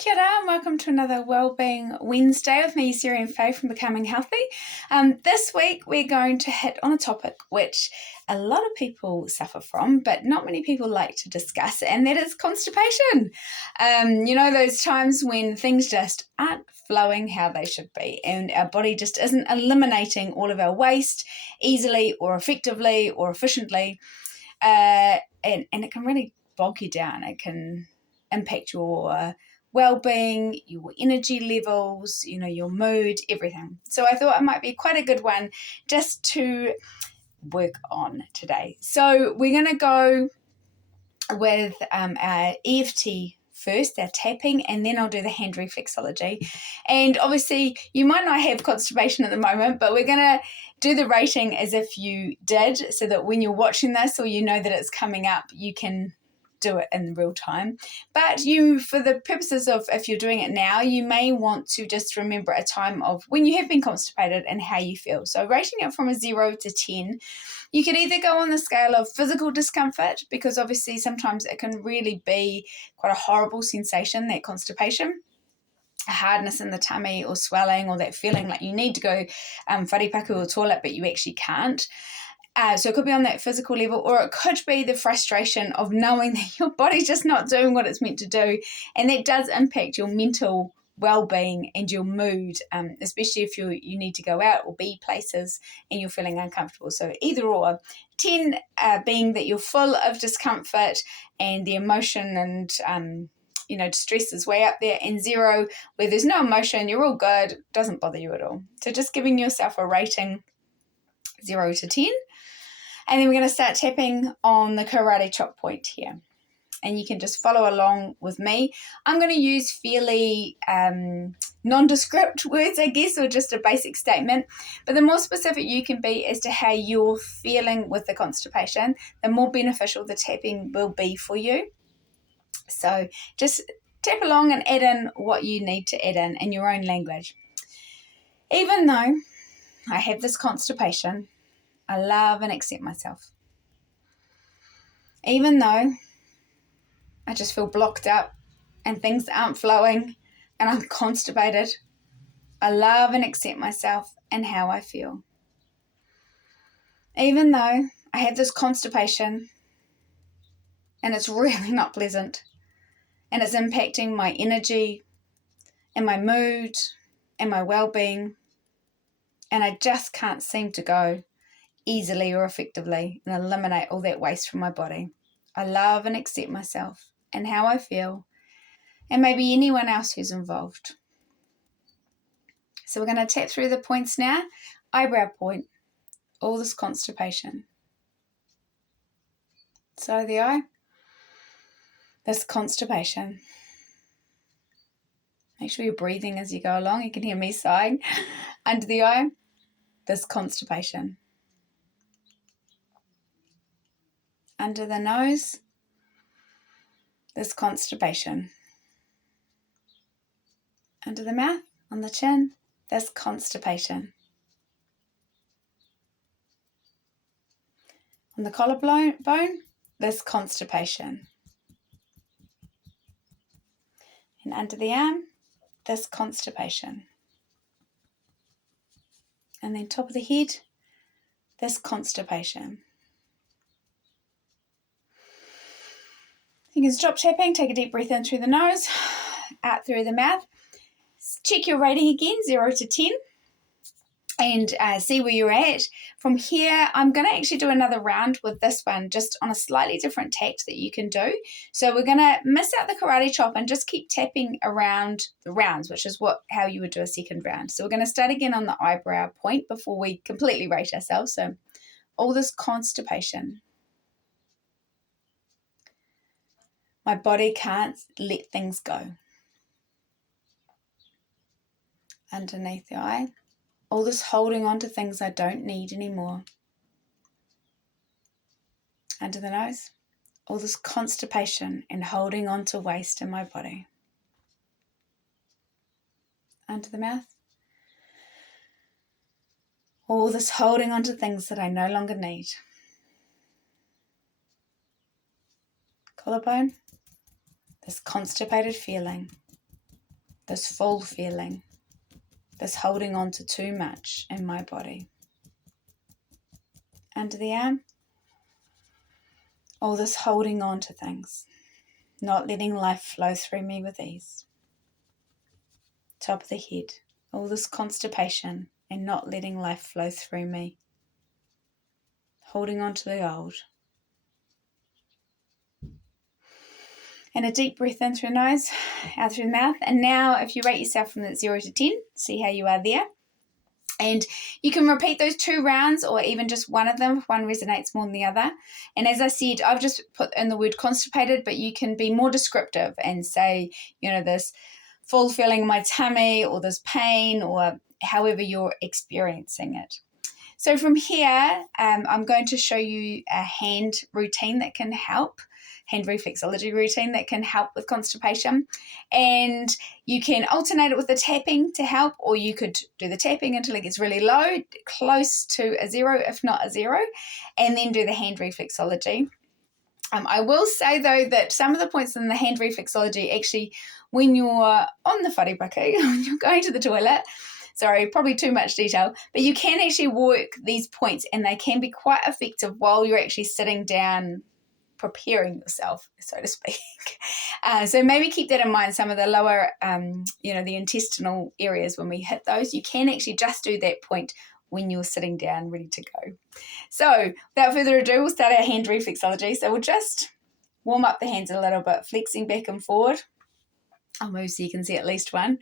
Kia ora, and welcome to another Wellbeing Wednesday with me, Siri and Faye from Becoming Healthy. This week we're going to hit on a topic which a lot of people suffer from, but not many people like to discuss, and that is constipation. Those times when things just aren't flowing how they should be, and our body just isn't eliminating all of our waste easily or effectively or efficiently, and it can really bog you down. It can impact your well-being, your energy levels, your mood, everything. So I thought it might be quite a good one just to work on today. So we're going to go with our EFT first, our tapping, and then I'll do the hand reflexology. And obviously you might not have constipation at the moment, but we're going to do the rating as if you did, so that when you're watching this or you know that it's coming up, you can do it in real time. But for the purposes of if you're doing it now, you may want to just remember a time of when you have been constipated and how you feel. So rating it from a 0 to 10, you could either go on the scale of physical discomfort, because obviously sometimes it can really be quite a horrible sensation, that constipation, a hardness in the tummy or swelling, or that feeling like you need to go wharipaku or toilet but you actually can't. So it could be on that physical level, or it could be the frustration of knowing that your body's just not doing what it's meant to do, and that does impact your mental well-being and your mood, especially if you need to go out or be places and you're feeling uncomfortable. So either or. 10 being that you're full of discomfort and the emotion and distress is way up there, and 0 where there's no emotion, you're all good, doesn't bother you at all. So just giving yourself a rating 0 to 10. And then we're going to start tapping on the karate chop point here. And you can just follow along with me. I'm going to use fairly nondescript words, I guess, or just a basic statement. But the more specific you can be as to how you're feeling with the constipation, the more beneficial the tapping will be for you. So just tap along and add in what you need to add in your own language. Even though I have this constipation, I love and accept myself. Even though I just feel blocked up and things aren't flowing and I'm constipated, I love and accept myself and how I feel. Even though I have this constipation and it's really not pleasant and it's impacting my energy and my mood and my well-being, and I just can't seem to go easily or effectively and eliminate all that waste from my body, I love and accept myself and how I feel, and maybe anyone else who's involved. So we're going to tap through the points now. Eyebrow point, all this constipation. So the eye, this constipation. Make sure you're breathing as you go along. You can hear me sighing. Under the eye, this constipation. Under the nose, this constipation. Under the mouth, on the chin, this constipation. On the collarbone, this constipation. And under the arm, this constipation. And then top of the head, this constipation. You can stop tapping, take a deep breath in through the nose, out through the mouth. Check your rating again, 0 to 10, and see where you're at. From here, I'm going to actually do another round with this one, just on a slightly different tact that you can do. So we're going to miss out the karate chop and just keep tapping around the rounds, which is how you would do a second round. So we're going to start again on the eyebrow point before we completely rate ourselves. So all this constipation. My body can't let things go. Underneath the eye, all this holding on to things I don't need anymore. Under the nose, all this constipation and holding on to waste in my body. Under the mouth, all this holding on to things that I no longer need. Collarbone, this constipated feeling. this full feeling, this holding on to too much in my body. Under the arm, all this holding on to things, not letting life flow through me with ease. Top of the head, all this constipation and not letting life flow through me. Holding on to the old. And a deep breath in through the nose, out through the mouth. And now if you rate yourself from 0 to 10, see how you are there. And you can repeat those 2 rounds or even just one of them if one resonates more than the other. And as I said, I've just put in the word constipated, but you can be more descriptive and say, this full feeling in my tummy or this pain or however you're experiencing it. So from here, I'm going to show you a hand routine that can help, hand reflexology routine that can help with constipation. And you can alternate it with the tapping to help, or you could do the tapping until it gets really low, close to a 0, if not a 0, and then do the hand reflexology. I will say, though, that some of the points in the hand reflexology, actually, when you're on the wharepaku, when you're going to the toilet, sorry, probably too much detail, but you can actually work these points and they can be quite effective while you're actually sitting down preparing yourself, so to speak. So maybe keep that in mind, some of the lower, the intestinal areas, when we hit those, you can actually just do that point when you're sitting down ready to go. So without further ado, we'll start our hand reflexology. So we'll just warm up the hands a little bit, flexing back and forward. I'll move so you can see at least one.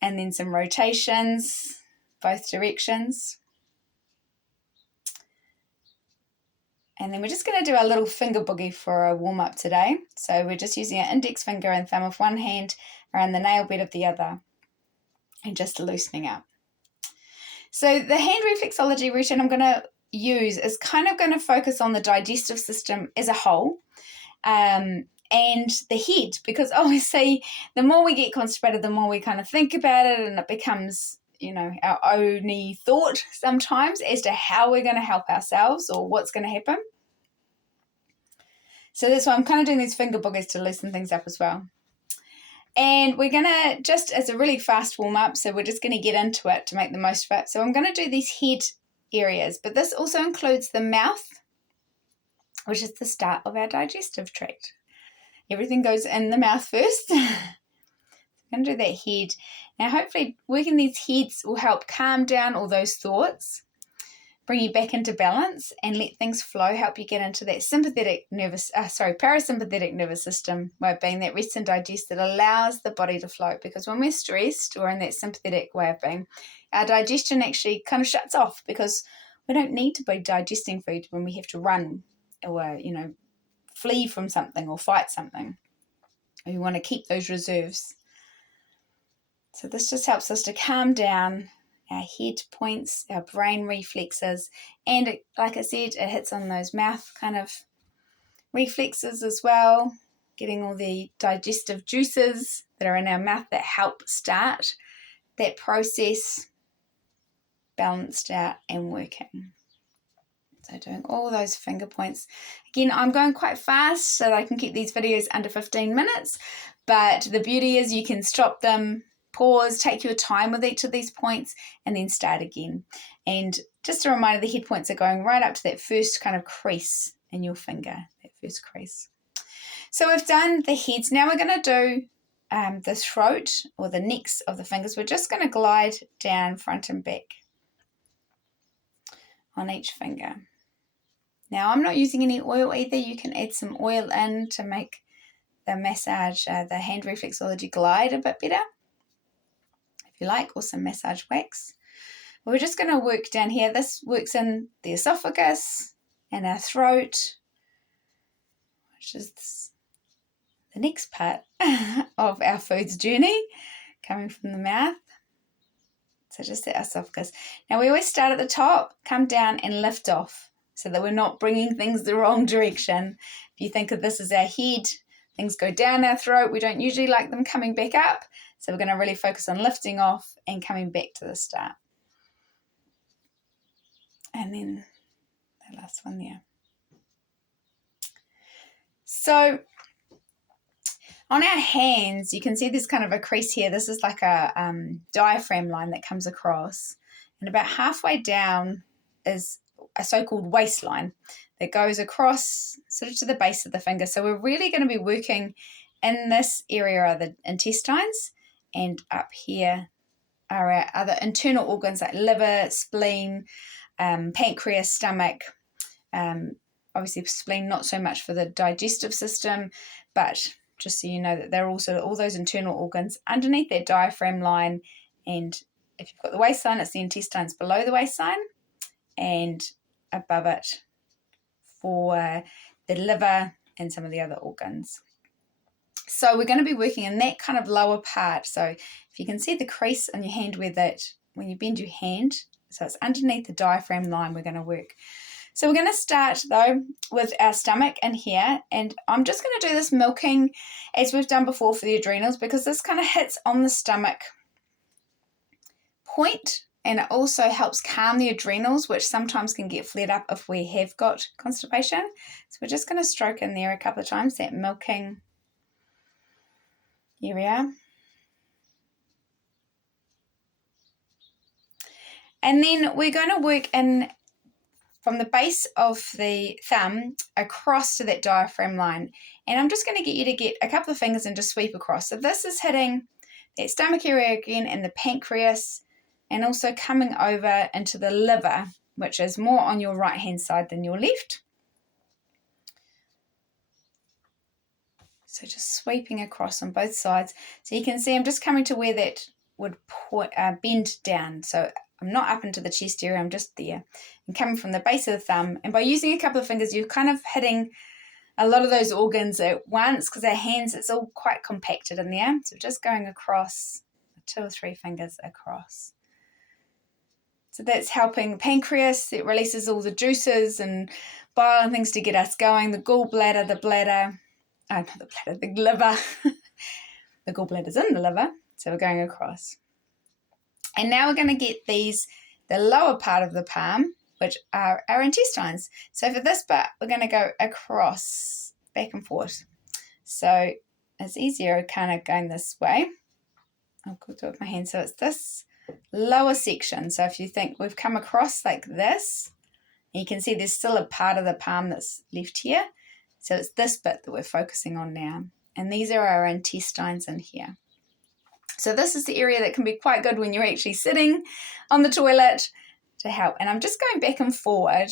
And then some rotations, both directions. And then we're just going to do our little finger boogie for a warm-up today. So we're just using our index finger and thumb of one hand around the nail bed of the other and just loosening up. So the hand reflexology routine I'm going to use is kind of going to focus on the digestive system as a whole. And the head, because obviously the more we get constipated, the more we kind of think about it, and it becomes, our only thought sometimes as to how we're going to help ourselves or what's going to happen. So that's why I'm kind of doing these finger boogers to loosen things up as well. And we're going to it's a really fast warm up, so we're just going to get into it to make the most of it. So I'm going to do these head areas, but this also includes the mouth, which is the start of our digestive tract. Everything goes in the mouth first. I'm going to do that head. Now, hopefully, working these heads will help calm down all those thoughts, bring you back into balance, and let things flow, help you get into that parasympathetic nervous system way of being, that rest and digest that allows the body to flow. Because when we're stressed or in that sympathetic way of being, our digestion actually kind of shuts off, because we don't need to be digesting food when we have to run or, flee from something or fight something. We want to keep those reserves. So this just helps us to calm down our head points, our brain reflexes, and like I said, it hits on those mouth kind of reflexes as well, getting all the digestive juices that are in our mouth that help start that process balanced out and working. So doing all those finger points. Again, I'm going quite fast so that I can keep these videos under 15 minutes. But the beauty is you can stop them, pause, take your time with each of these points, and then start again. And just a reminder, the head points are going right up to that first kind of crease in your finger, that first crease. So we've done the heads. Now we're going to do the throat or the necks of the fingers. We're just going to glide down front and back on each finger. Now, I'm not using any oil either. You can add some oil in to make the massage, the hand reflexology glide a bit better, if you like, or some massage wax. But we're just going to work down here. This works in the esophagus and our throat, which is the next part of our food's journey, coming from the mouth. So just the esophagus. Now, we always start at the top, come down and lift off, so that we're not bringing things the wrong direction. If you think of this as our head, things go down our throat. We don't usually like them coming back up. So we're going to really focus on lifting off and coming back to the start. And then the last one there. So On our hands, you can see there's kind of a crease here. This is like a diaphragm line that comes across. And about halfway down is a so-called waistline that goes across sort of to the base of the finger. So we're really going to be working in this area are the intestines, and up here are our other internal organs like liver, spleen, pancreas, stomach. Obviously spleen not so much for the digestive system, but just so you know that they're also all those internal organs underneath that diaphragm line. And if you've got the waistline, it's the intestines below the waistline, and above it for the liver and some of the other organs. So we're going to be working in that kind of lower part. So if you can see the crease on your hand where that, when you bend your hand, so it's underneath the diaphragm line, we're going to work. So we're going to start though with our stomach in here, and I'm just going to do this milking as we've done before for the adrenals, because this kind of hits on the stomach point, and it also helps calm the adrenals, which sometimes can get flared up if we have got constipation. So we're just going to stroke in there a couple of times, that milking area. And then we're going to work in from the base of the thumb across to that diaphragm line. And I'm just going to get you to get a couple of fingers and just sweep across. So this is hitting that stomach area again and the pancreas, and also coming over into the liver, which is more on your right hand side than your left. So just sweeping across on both sides. So you can see I'm just coming to where that would bend down. So I'm not up into the chest area, I'm just there. And coming from the base of the thumb. And by using a couple of fingers, you're kind of hitting a lot of those organs at once, because our hands, it's all quite compacted in there. So just going across, 2 or 3 fingers across. So that's helping the pancreas. It releases all the juices and bile and things to get us going. The gallbladder, the bladder, the liver. The gallbladder's in the liver, so we're going across. And now we're going to get the lower part of the palm, which are our intestines. So for this part, we're going to go across, back and forth. So it's easier kind of going this way. I'll do it with my hand. So it's this lower section. So if you think we've come across like this, you can see there's still a part of the palm that's left here. So it's this bit that we're focusing on now. And these are our intestines in here. So this is the area that can be quite good when you're actually sitting on the toilet to help. And I'm just going back and forward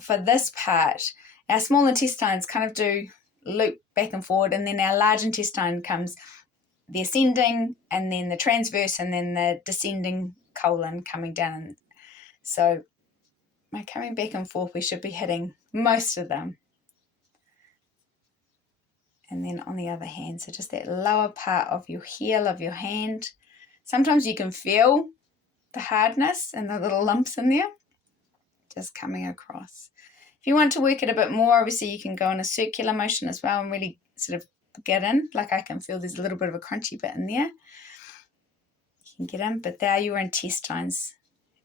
for this part. Our small intestines kind of do loop back and forward, and then our large intestine comes the ascending, and then the transverse, and then the descending colon coming down. So by coming back and forth, we should be hitting most of them. And then on the other hand, so just that lower part of your heel of your hand. Sometimes you can feel the hardness and the little lumps in there, just coming across. If you want to work it a bit more, obviously you can go in a circular motion as well and really sort of get in. Like I can feel there's a little bit of a crunchy bit in there. You can get in, but there are your intestines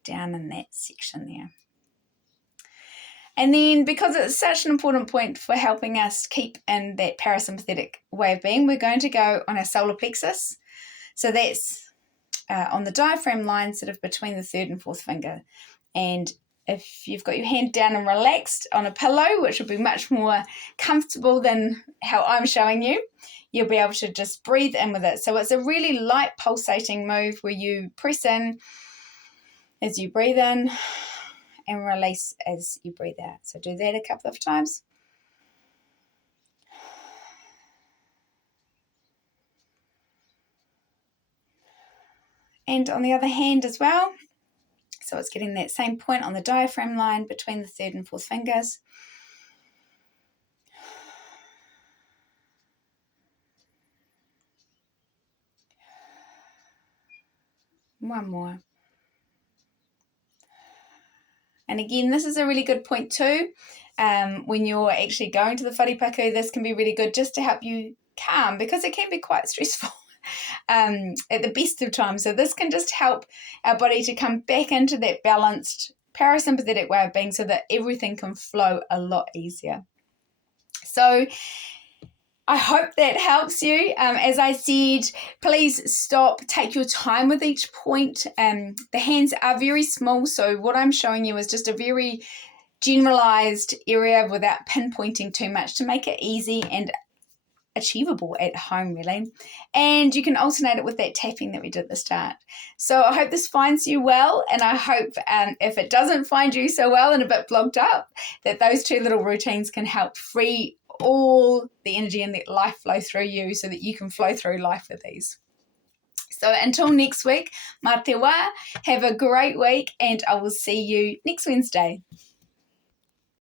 down in that section there. And then because it's such an important point for helping us keep in that parasympathetic way of being, we're going to go on our solar plexus. So that's on the diaphragm line, sort of between the 3rd and 4th finger. And if you've got your hand down and relaxed on a pillow, which will be much more comfortable than how I'm showing you, you'll be able to just breathe in with it. So it's a really light pulsating move where you press in as you breathe in and release as you breathe out. So do that a couple of times. And on the other hand as well. So it's getting that same point on the diaphragm line between the 3rd and 4th fingers. One more. And again, this is a really good point too. When you're actually going to the wharepaku, this can be really good just to help you calm, because it can be quite stressful at the best of times. So this can just help our body to come back into that balanced parasympathetic way of being, so that everything can flow a lot easier. So I hope that helps you. As I said, please stop, take your time with each point. The hands are very small, so what I'm showing you is just a very generalized area without pinpointing too much to make it easy and achievable at home, really. And you can alternate it with that tapping that we did at the start. So I hope this finds you well, and I hope if it doesn't find you so well and a bit blocked up, that those 2 little routines can help free all the energy and the life flow through you so that you can flow through life with ease. So until next week, mā te wā, have a great week, and I will see you next Wednesday.